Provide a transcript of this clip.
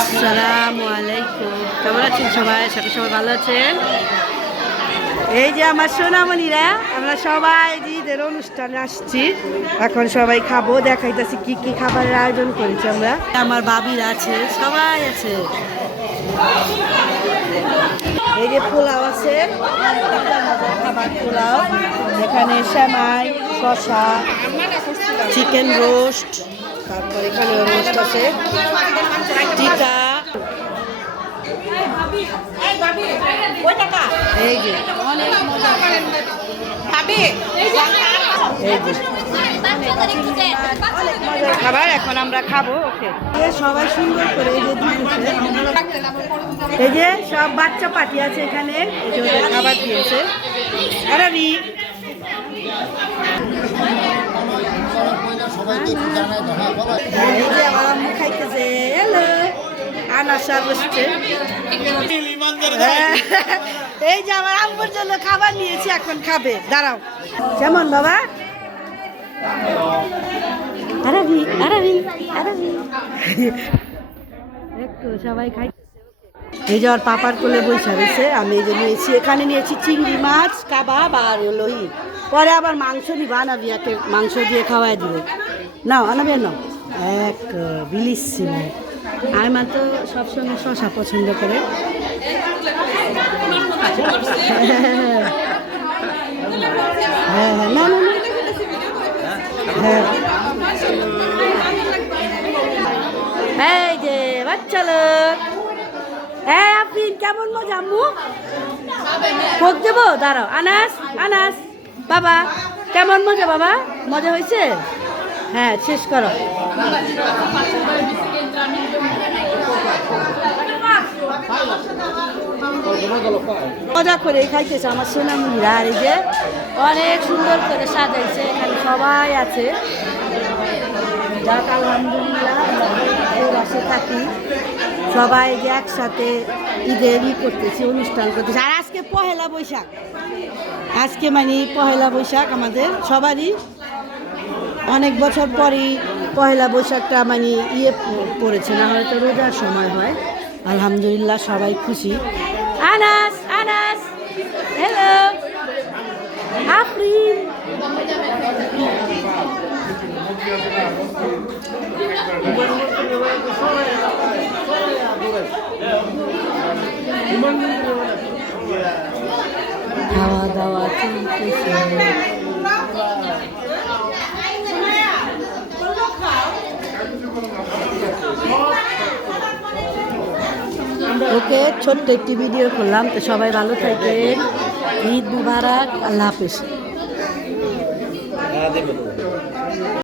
আসসালামু আলাইকুম। কেমন আছেন সবাই? সবাই ভালো আছেন? এই যে আমার সোনামণিরা, আমরা সবাই ঈদের অনুষ্ঠানে আসছি। এখন সবাই খাবো, দেখাইতেছি কি কি খাবারের আয়োজন করেছি আমরা। আমার বাবিরা আছে, সবাই আছে। এই যে পোলাও আছে, খাবার পোলাও, এখানে সেমাই, শসা, চিকেন রোস্ট, তারপর এখানে রোস্ট আছে, টিকা, এই যে অনেক মজা। খাবার এখন আমরা খাবো। ওকে, সবাই সুন্দর করে এই যে দিয়েছে, এই যে সব বাচ্চা পার্টি আছে এখানে, এই যে ওদের খাবার দিয়েছে। আরবি এই যে আমার আম্মু খাইতেছে, হ্যালো আনাসা বসছে। এই যে আমার আম্মুর জন্য খাবার নিয়েছি, এখন খাবে, দাঁড়াও। কেমন বাবা? আরবি আরবি আরবি একটু সবাই খাই। এই যে আর পাপার কোলে বৈশা রয়েছে। আমি এই যে নিয়েছি, এখানে নিয়েছি চিংড়ি মাছ, কাবাব আর লোহি। পরে আবার মাংস নিবা, আনাবি, একে মাংস দিয়ে খাওয়াই দিবে। নাও আনাবে, নাও। এক বিলিসিম। আমার তো সবসময় শশা পছন্দ করে। হ্যাঁ হ্যাঁ, না না না, হ্যাঁ। এই যে বাচ্চা লোক, হ্যাঁ আপনি কেমন মজা? আম্মু ভোগ দেবো, দাঁড়াও। আনাস আনাস, বাবা কেমন মজা? বাবা মজা হয়েছে? হ্যাঁ শেষ করো। মজা করে খাইতেছে আমার সোনামণিরা। আর এই যে অনেক সুন্দর করে সাজাইছে, এখানে সবাই আছে। যাক আলহামদুলিল্লাহ, বাসে থাকি সবাই যে একসাথে ঈদের করতেছি, অনুষ্ঠান করতেছি। আর আজকে পহেলা বৈশাখ, আজকে মানে পহেলা বৈশাখ আমাদের সবারই। অনেক বছর পরই পহেলা বৈশাখটা মানে পড়েছে, না হয়তো রোজার সময় হয়। আলহামদুলিল্লাহ সবাই খুশি। আনাস আনাস, হ্যালো আফরিন। খাওয়া দাওয়া চলতেছে। ওকে, ছোট্ট একটি ভিডিও করলাম। তো সবাই ভালো থাকেন, ঈদ মুবারক, আল্লাহ হাফেজ।